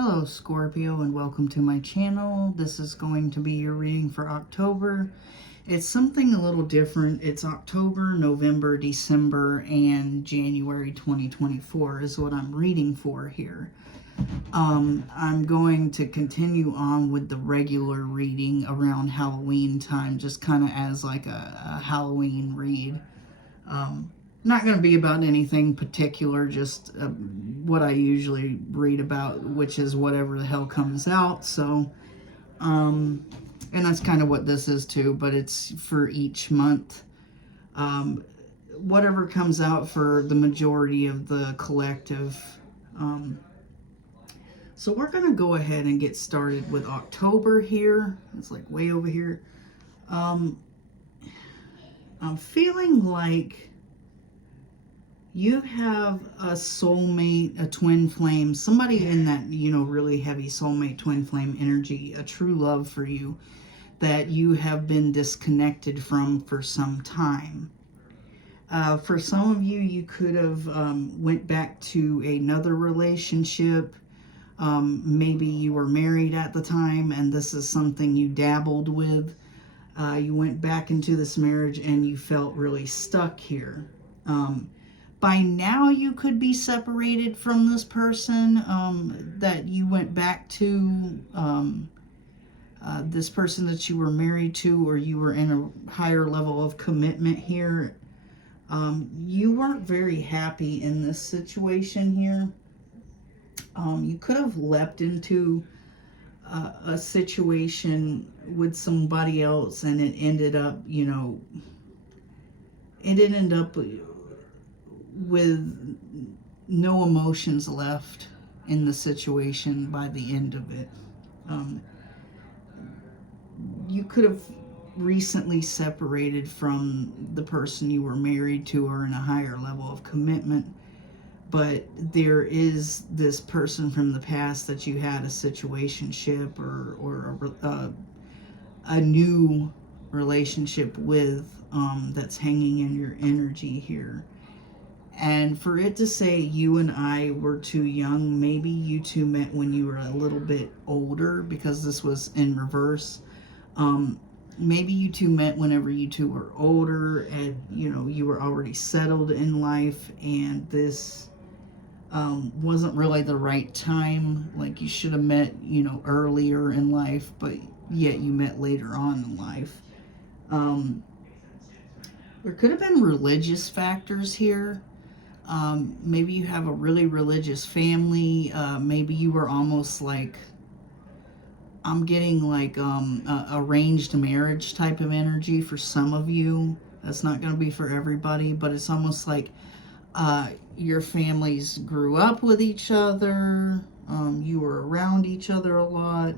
Hello Scorpio, and welcome to my channel. This is going to be your reading for October. It's something a little different. It's October, November, December, and January 2024 is what I'm reading for here. I'm going to continue on with the regular reading around Halloween time, just kind of as like a Halloween read. Not going to be about anything particular, just what I usually read about, which is whatever the hell comes out. So, and that's kind of what this is too, but it's for each month. Whatever comes out for the majority of the collective. So we're going to go ahead and get started with October here. It's like way over here. I'm feeling like you have a soulmate, a twin flame, somebody in that, really heavy soulmate, twin flame energy, a true love for you that you have been disconnected from for some time. For some of you, you could have went back to another relationship. Maybe you were married at the time and this is something you dabbled with. You went back into this marriage and you felt really stuck here. By now you could be separated from this person that you went back to, this person that you were married to, or you were in a higher level of commitment here. You weren't very happy in this situation here. You could have leapt into a situation with somebody else and it ended up, with no emotions left in the situation by the end of it. You could have recently separated from the person you were married to or in a higher level of commitment, but there is this person from the past that you had a situationship or a new relationship with that's hanging in your energy here. And for it to say you and I were too young, maybe you two met when you were a little bit older, because this was in reverse. Maybe you two met whenever you two were older and, you were already settled in life, and this wasn't really the right time. Like, you should have met, earlier in life, but yet you met later on in life. There could have been religious factors here. Maybe you have a really religious family. Maybe you were almost like, I'm getting like arranged marriage type of energy for some of you. That's not going to be for everybody, but it's almost like your families grew up with each other. You were around each other a lot.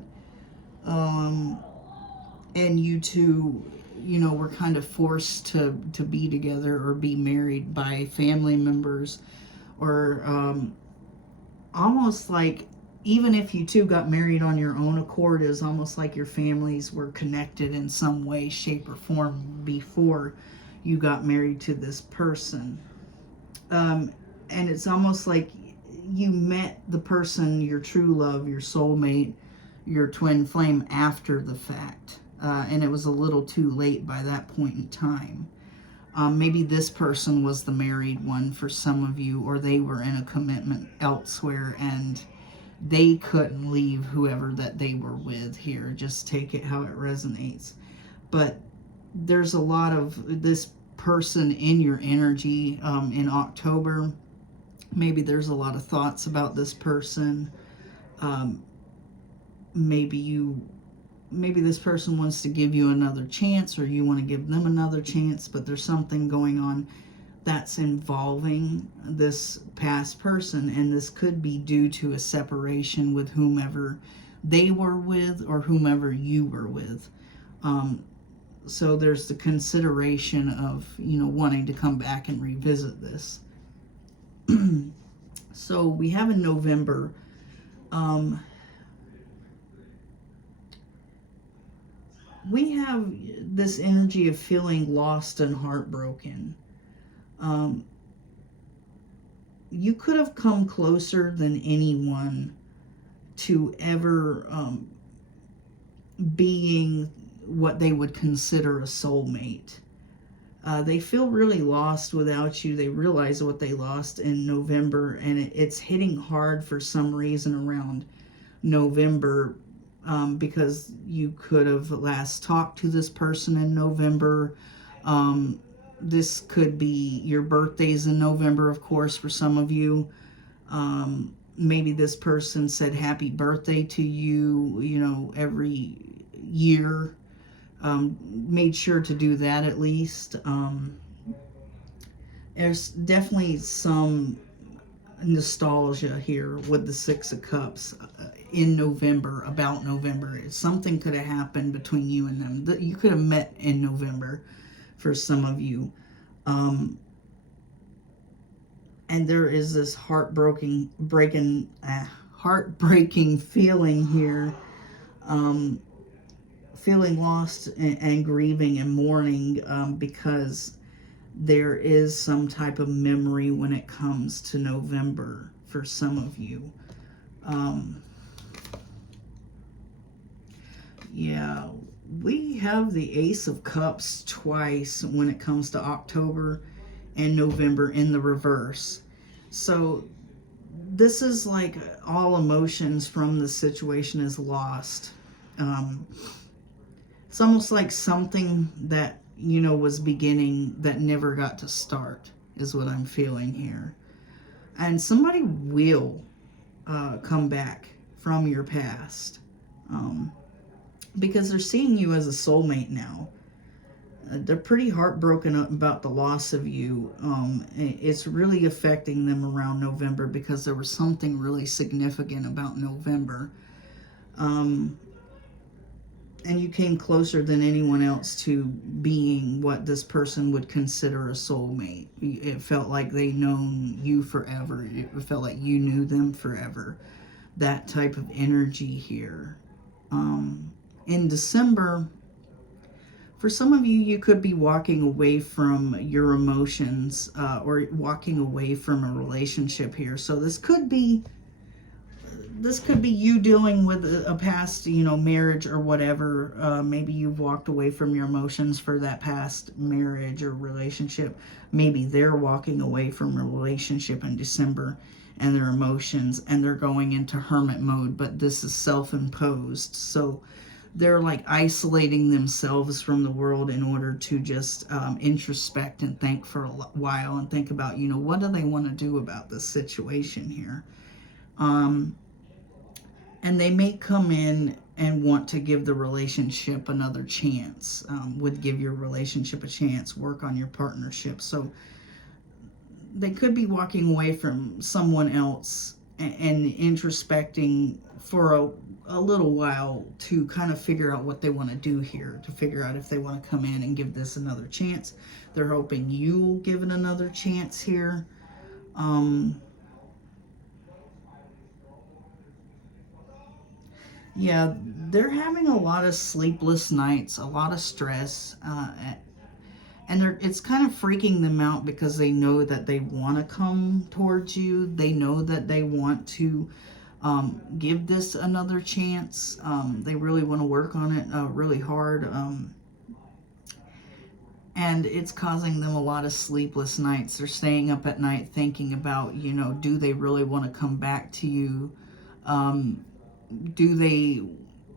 And you two, were kind of forced to be together or be married by family members, or almost like, even if you two got married on your own accord, it was almost like your families were connected in some way, shape, or form before you got married to this person. And it's almost like you met the person, your true love, your soulmate, your twin flame, after the fact. And it was a little too late by that point in time. Maybe this person was the married one for some of you, or they were in a commitment elsewhere and they couldn't leave whoever that they were with here. Just take it how it resonates. But there's a lot of this person in your energy in October. Maybe there's a lot of thoughts about this person. Maybe this person wants to give you another chance, or you want to give them another chance, but there's something going on that's involving this past person, and this could be due to a separation with whomever they were with or whomever you were with. So there's the consideration of, wanting to come back and revisit this. So we have in November, we have this energy of feeling lost and heartbroken. You could have come closer than anyone to ever being what they would consider a soulmate. They feel really lost without you. They realize what they lost in November, and it's hitting hard for some reason around November, because you could have last talked to this person in November. This could be your birthdays in November, of course, for some of you. Maybe this person said happy birthday to you, you know, every year. Made sure to do that at least. There's definitely some nostalgia here with the Six of Cups in November, about November. Something could have happened between you and them. You could have met in November for some of you. And there is this heartbreaking feeling here. Feeling lost and grieving and mourning, because there is some type of memory when it comes to November for some of you. Yeah, we have the Ace of Cups twice when it comes to October and November in the reverse. So this is like all emotions from the situation is lost. It's almost like something that, you know, was beginning that never got to start, is what I'm feeling here. And somebody will come back from your past, because they're seeing you as a soulmate now. They're pretty heartbroken about the loss of you. It's really affecting them around November, because there was something really significant about November. And you came closer than anyone else to being what this person would consider a soulmate. It felt like they'd known you forever. It felt like you knew them forever. That type of energy here. In December, for some of you, you could be walking away from your emotions, or walking away from a relationship here. So this could be you dealing with a past, you know, marriage or whatever. Maybe you've walked away from your emotions for that past marriage or relationship. Maybe they're walking away from a relationship in December and their emotions, and they're going into hermit mode, but this is self-imposed. So they're like isolating themselves from the world in order to just introspect and think for a while and think about, you know, what do they want to do about this situation here? And they may come in and want to give the relationship another chance, would give your relationship a chance, work on your partnership. So they could be walking away from someone else and introspecting for a little while to kind of figure out what they want to do here, to figure out if they want to come in and give this another chance. They're hoping you'll give it another chance here. Yeah, they're having a lot of sleepless nights, a lot of stress, and it's kind of freaking them out, because they know that they want to come towards you. They know that they want to give this another chance. They really want to work on it really hard, and it's causing them a lot of sleepless nights. They're staying up at night thinking about, you know, do they really want to come back to you? Do they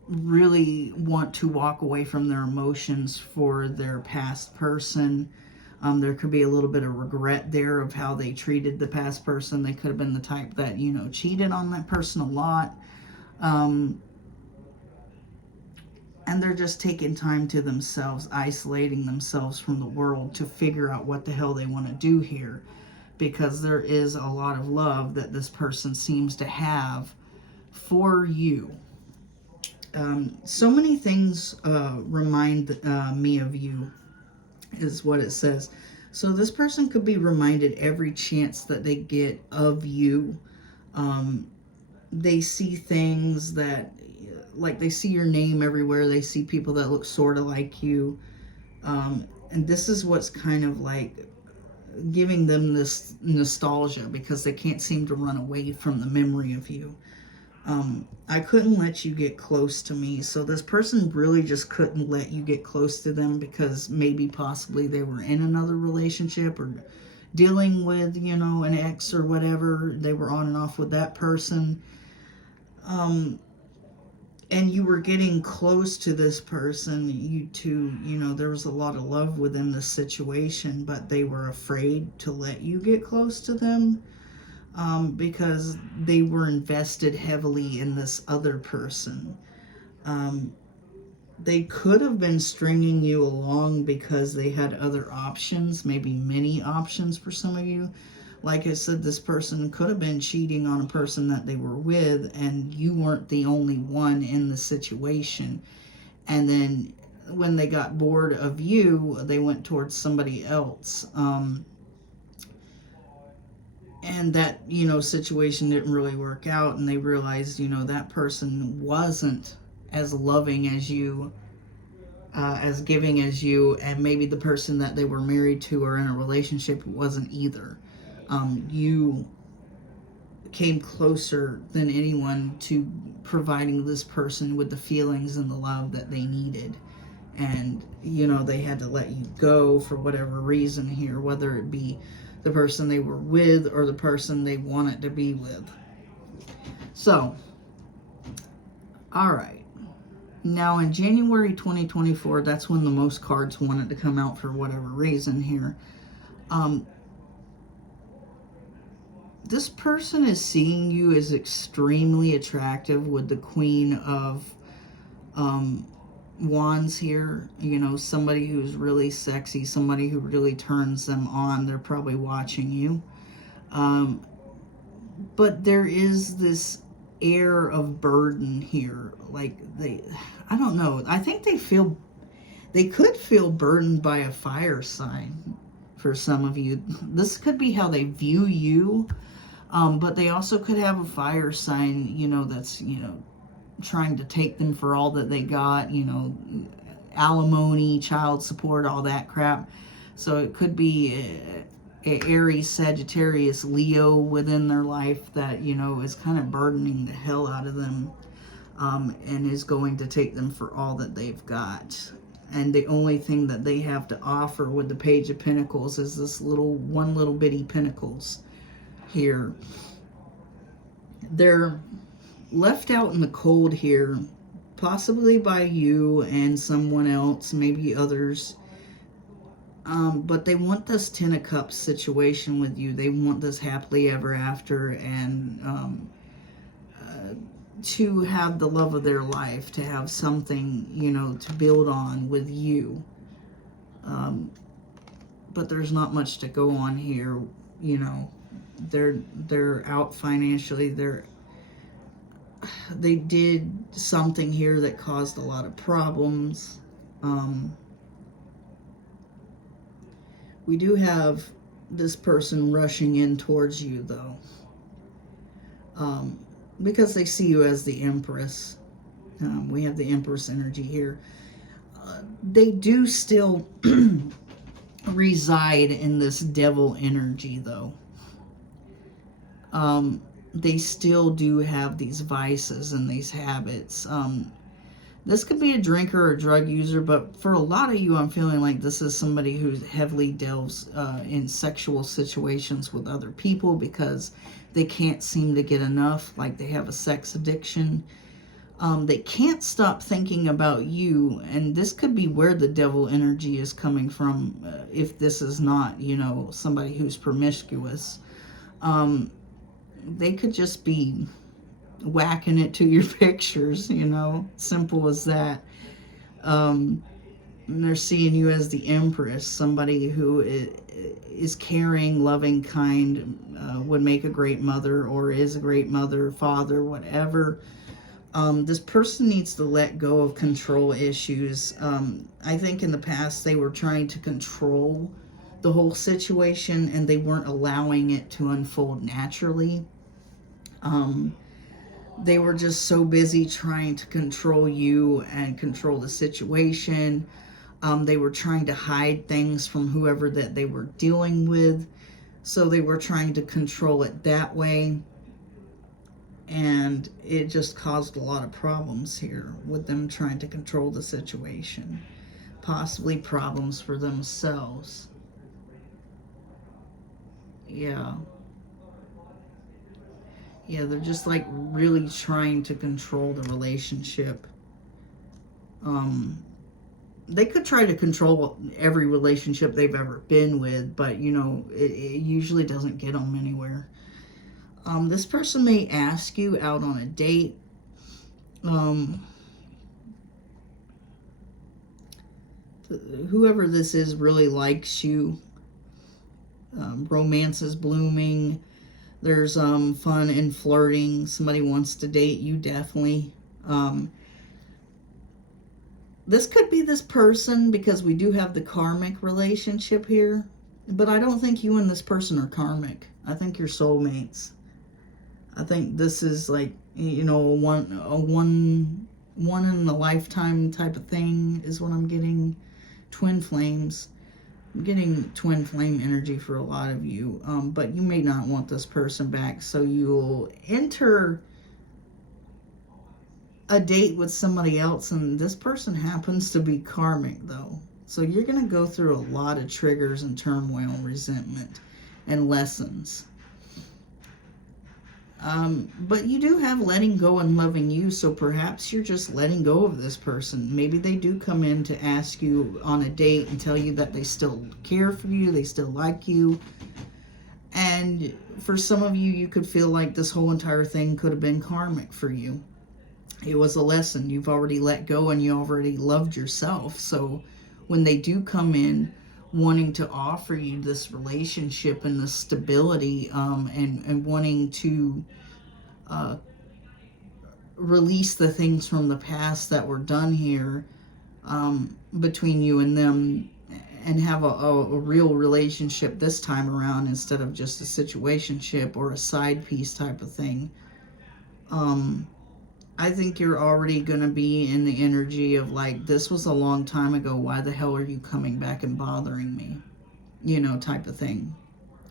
really want to walk away from their emotions for their past person? There could be a little bit of regret there of how they treated the past person. They could have been the type that, you know, cheated on that person a lot. And they're just taking time to themselves, isolating themselves from the world to figure out what the hell they want to do here. Because there is a lot of love that this person seems to have for you. So many things remind me of you, is what it says. So this person could be reminded every chance that they get of you. They see things that, like, they see your name everywhere. They see people that look sort of like you. And this is what's kind of like giving them this nostalgia, because they can't seem to run away from the memory of you. I couldn't let you get close to me. So this person really just couldn't let you get close to them because maybe possibly they were in another relationship or dealing with, you know, an ex or whatever. They were on and off with that person. And you were getting close to this person. You two, you know, there was a lot of love within the situation, but they were afraid to let you get close to them. Because they were invested heavily in this other person. They could have been stringing you along because they had other options, maybe many options for some of you. Like I said, this person could have been cheating on a person that they were with, and you weren't the only one in the situation. And then when they got bored of you, they went towards somebody else. And that, you know, situation didn't really work out, and they realized, you know, that person wasn't as loving as you, as giving as you, and maybe the person that they were married to or in a relationship wasn't either. You came closer than anyone to providing this person with the feelings and the love that they needed. And, you know, they had to let you go for whatever reason here, whether it be the person they were with or the person they wanted to be with. So, all right. Now, in January 2024, that's when the most cards wanted to come out for whatever reason here. This person is seeing you as extremely attractive with the Queen of Wands here. You know, somebody who's really sexy, somebody who really turns them on. They're probably watching you. But there is this air of burden here. Like I don't know. I think they could feel burdened by a fire sign for some of you. This could be how they view you. But they also could have a fire sign, you know, that's, you know, trying to take them for all that they got, you know, alimony, child support, all that crap. So it could be a Aries, Sagittarius, Leo within their life that, you know, is kind of burdening the hell out of them, and is going to take them for all that they've got. And the only thing that they have to offer with the Page of Pentacles is this one little bitty Pentacles here. They're left out in the cold here, possibly by you and someone else, maybe others. But they want this Ten of Cups situation with you. They want this happily ever after, and to have the love of their life, to have something, you know, to build on with you. But there's not much to go on here, you know. They're out financially. They did something here that caused a lot of problems. We do have this person rushing in towards you, though, because they see you as the Empress. We have the Empress energy here. They do still reside in this Devil energy, though. They still do have these vices and these habits. This could be a drinker or a drug user, but for a lot of you, I'm feeling like this is somebody who heavily delves in sexual situations with other people because they can't seem to get enough, like they have a sex addiction. They can't stop thinking about you, and this could be where the devil energy is coming from, if this is not, you know, somebody who's promiscuous. They could just be whacking it to your pictures, you know, simple as that. And they're seeing you as the Empress, somebody who is caring, loving, kind, would make a great mother or is a great mother, father, whatever. This person needs to let go of control issues. I think in the past they were trying to control the whole situation and they weren't allowing it to unfold naturally. They were just so busy trying to control you and control the situation. They were trying to hide things from whoever that they were dealing with. So they were trying to control it that way. And it just caused a lot of problems here with them trying to control the situation. Possibly problems for themselves. Yeah. Yeah, they're just like really trying to control the relationship. They could try to control every relationship they've ever been with, but you know, it usually doesn't get them anywhere. This person may ask you out on a date. Whoever this is really likes you. Romance is blooming. There's fun and flirting. Somebody wants to date you, definitely. This could be this person because we do have the karmic relationship here. But I don't think you and this person are karmic. I think you're soulmates. I think this is like, you know, a one in a lifetime type of thing is what I'm getting. Twin flames. I'm getting twin flame energy for a lot of you. But you may not want this person back, so you'll enter a date with somebody else, and this person happens to be karmic though. So you're going to go through a lot of triggers and turmoil, resentment, and lessons. But you do have letting go and loving you, so perhaps you're just letting go of this person. Maybe they do come in to ask you on a date and tell you that they still care for you, they still like you. And for some of you, you could feel like this whole entire thing could have been karmic for you. It was a lesson. You've already let go and you already loved yourself. So when they do come in wanting to offer you this relationship and this stability, and wanting to release the things from the past that were done here, between you and them, and have a real relationship this time around instead of just a situationship or a side piece type of thing. I think you're already going to be in the energy of like, this was a long time ago. Why the hell are you coming back and bothering me? You know, type of thing.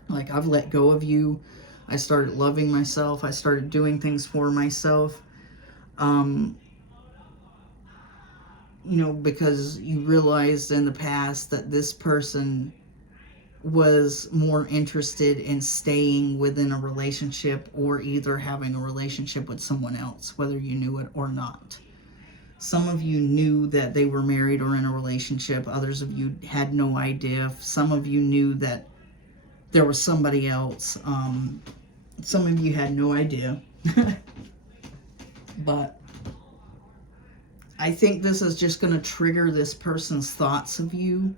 Like, I've let go of you. I started loving myself. I started doing things for myself. You know, because you realized in the past that this person was more interested in staying within a relationship or either having a relationship with someone else, whether you knew it or not. Some of you knew that they were married or in a relationship. Others of you had no idea. Some of you knew that there was somebody else. Some of you had no idea. But I think this is just going to trigger this person's thoughts of you.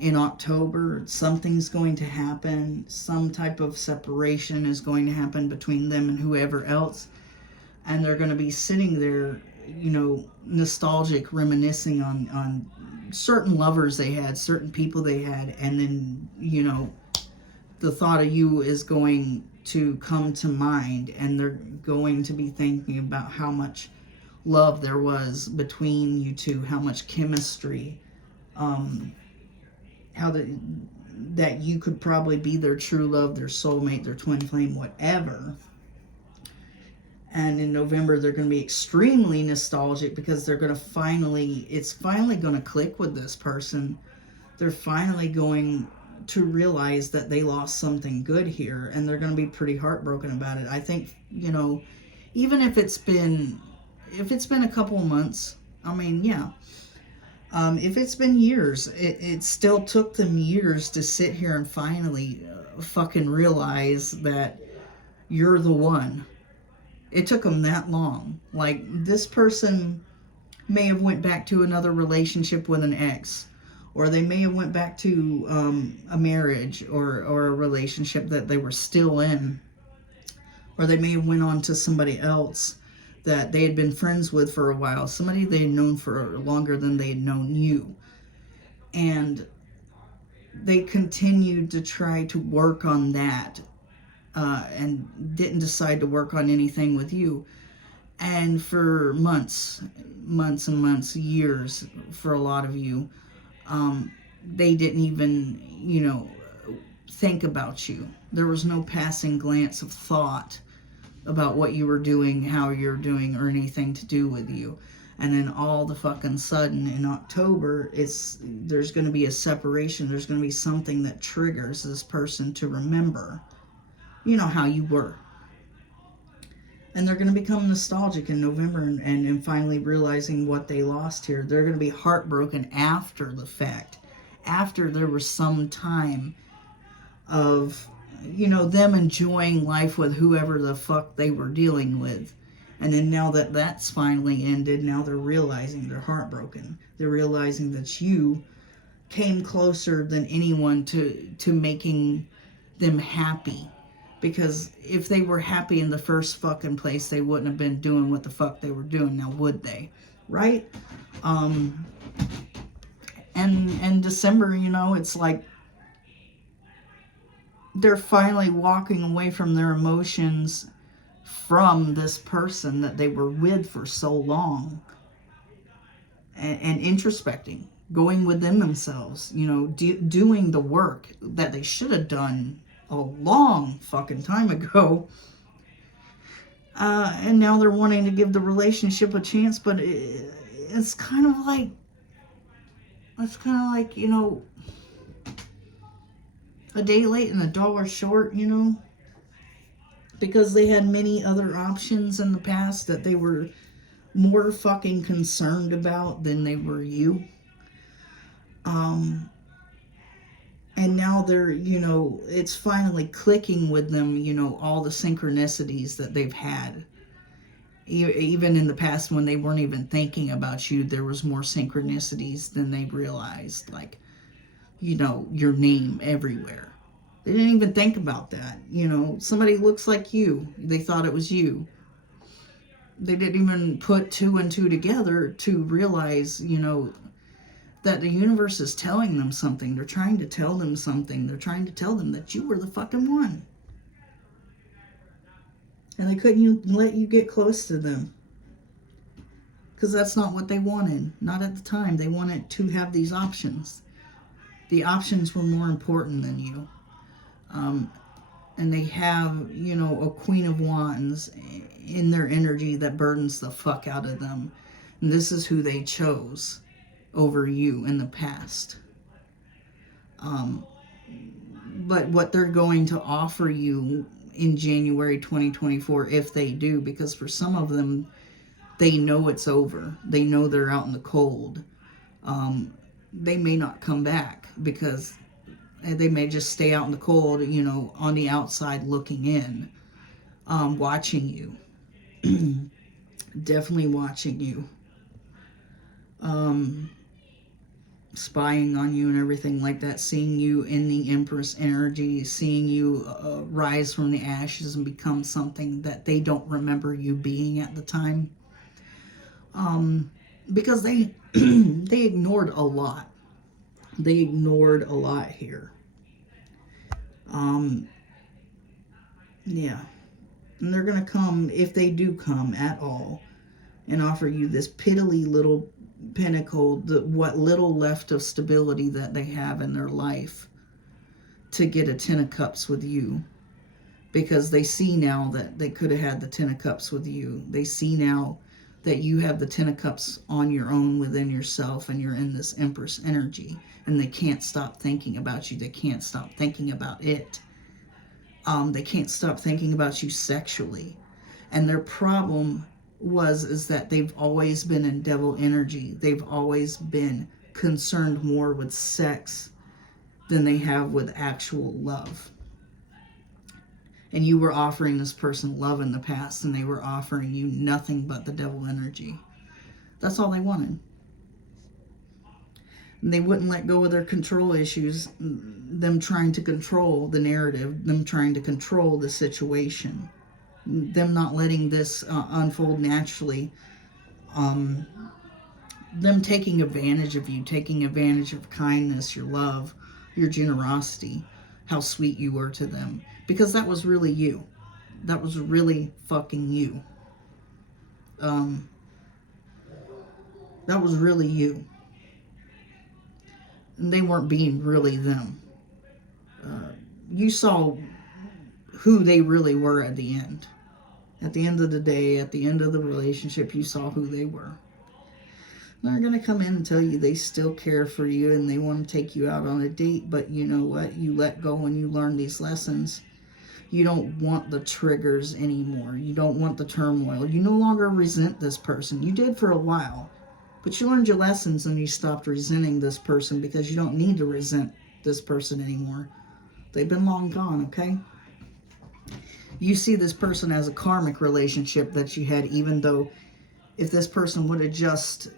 In October, something's going to happen. Some type of separation is going to happen between them and whoever else. And they're going to be sitting there, you know, nostalgic, reminiscing on certain lovers they had, certain people they had. And then, you know, the thought of you is going to come to mind. And they're going to be thinking about how much love there was between you two, how much chemistry, how that you could probably be their true love, their soulmate, their twin flame, whatever. And in November, they're going to be extremely nostalgic because they're going to it's finally going to click with this person. They're finally going to realize that they lost something good here, and they're going to be pretty heartbroken about it. I think, you know, even if it's been a couple of months, I mean, yeah. If it's been years, it still took them years to sit here and finally fucking realize that you're the one. It took them that long. Like, this person may have went back to another relationship with an ex, or they may have went back to a marriage or a relationship that they were still in, or they may have went on to somebody else that they had been friends with for a while, somebody they had known for longer than they had known you. And they continued to try to work on that, and didn't decide to work on anything with you. And for months and months, years, for a lot of you, they didn't even, you know, think about you. There was no passing glance of thought about what you were doing, how you're doing, or anything to do with you. And then all the fucking sudden in October, there's going to be a separation. There's going to be something that triggers this person to remember, you know, how you were. And they're going to become nostalgic in November and finally realizing what they lost here. They're going to be heartbroken after the fact, after there was some time of, you know, them enjoying life with whoever the fuck they were dealing with. And then now that that's finally ended, now they're realizing they're heartbroken. They're realizing that you came closer than anyone to making them happy. Because if they were happy in the first fucking place, they wouldn't have been doing what the fuck they were doing now, would they? Right? And December, you know, it's like they're finally walking away from their emotions from this person that they were with for so long. And introspecting, going within themselves, you know, doing the work that they should have done a long fucking time ago. And now they're wanting to give the relationship a chance, but it's kind of like, you know, a day late and a dollar short, you know, because they had many other options in the past that they were more fucking concerned about than they were you. And now they're, you know, it's finally clicking with them, you know, all the synchronicities that they've had. Even in the past when they weren't even thinking about you, there was more synchronicities than they realized. Like, you know, your name everywhere. They didn't even think about that. You know, somebody looks like you. They thought it was you. They didn't even put two and two together to realize, you know, that the universe is telling them something. They're trying to tell them something. They're trying to tell them that you were the fucking one. And they couldn't let you get close to them. Because that's not what they wanted. Not at the time. They wanted to have these options. The options were more important than you. And they have, you know, a Queen of Wands in their energy that burdens the fuck out of them. And this is who they chose over you in the past. But what they're going to offer you in January 2024, if they do, because for some of them, they know it's over. They know they're out in the cold. They may not come back because they may just stay out in the cold, you know, on the outside looking in, watching you. Definitely watching you. Spying on you and everything like that, seeing you in the Empress energy, seeing you rise from the ashes and become something that they don't remember you being at the time. Because they they ignored a lot. They ignored a lot here. Yeah. And they're going to come, if they do come at all, and offer you this piddly little pinnacle, what little left of stability that they have in their life, to get a 10 of cups with you. Because they see now that they could have had the 10 of cups with you. They see now that you have the 10 of cups on your own within yourself, and you're in this Empress energy, and they can't stop thinking about you. They can't stop thinking about it. They can't stop thinking about you sexually. And their problem is that they've always been in devil energy. They've always been concerned more with sex than they have with actual love. And you were offering this person love in the past, and they were offering you nothing but the devil energy. That's all they wanted. And they wouldn't let go of their control issues, them trying to control the narrative, them trying to control the situation, them not letting this unfold naturally, them taking advantage of you, taking advantage of kindness, your love, your generosity, how sweet you were to them. Because that was really you. That was really fucking you. That was really you. And they weren't being really them. You saw who they really were at the end. At the end of the day, at the end of the relationship, you saw who they were. They're going to come in and tell you they still care for you and they want to take you out on a date, but you know what? You let go and you learn these lessons. You don't want the triggers anymore. You don't want the turmoil. You no longer resent this person. You did for a while, but you learned your lessons and you stopped resenting this person because you don't need to resent this person anymore. They've been long gone, okay? You see this person as a karmic relationship that you had, even though if this person would have just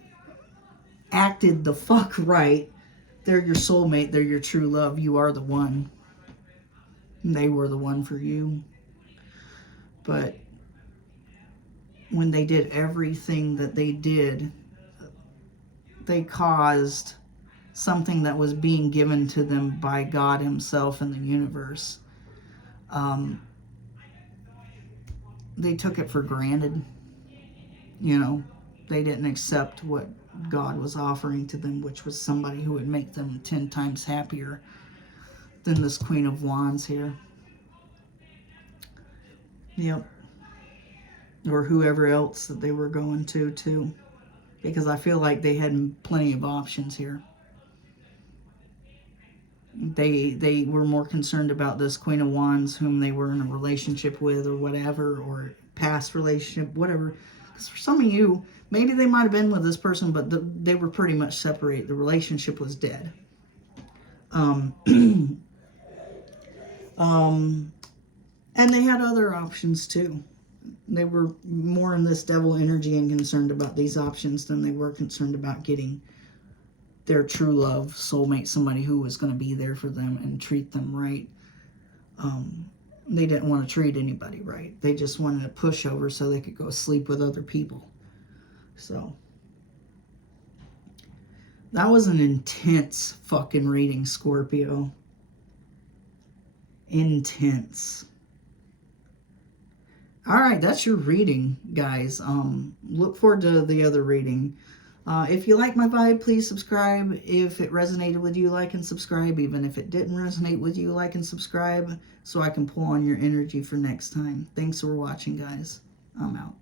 acted the fuck right, they're your soulmate, they're your true love, you are the one. They were the one for you. But when they did everything that they did, they caused something that was being given to them by God himself and the universe. They took it for granted. You know, they didn't accept what God was offering to them, which was somebody who would make them 10 times happier than this Queen of Wands here. Yep. Or whoever else that they were going to, too. Because I feel like they had plenty of options here. They were more concerned about this Queen of Wands, whom they were in a relationship with or whatever, or past relationship, whatever. Because for some of you, maybe they might have been with this person, but they were pretty much separated. The relationship was dead. And they had other options too. They were more in this devil energy and concerned about these options than they were concerned about getting their true love, soulmate, somebody who was going to be there for them and treat them right. They didn't want to treat anybody right. They just wanted a pushover so they could go sleep with other people. So that was an intense fucking reading, Scorpio. Intense. All right, that's your reading, guys. Look forward to the other reading. If you like my vibe, please subscribe. If it resonated with you, like and subscribe. Even if it didn't resonate with you, like and subscribe so I can pull on your energy for next time. Thanks for watching, guys. I'm out.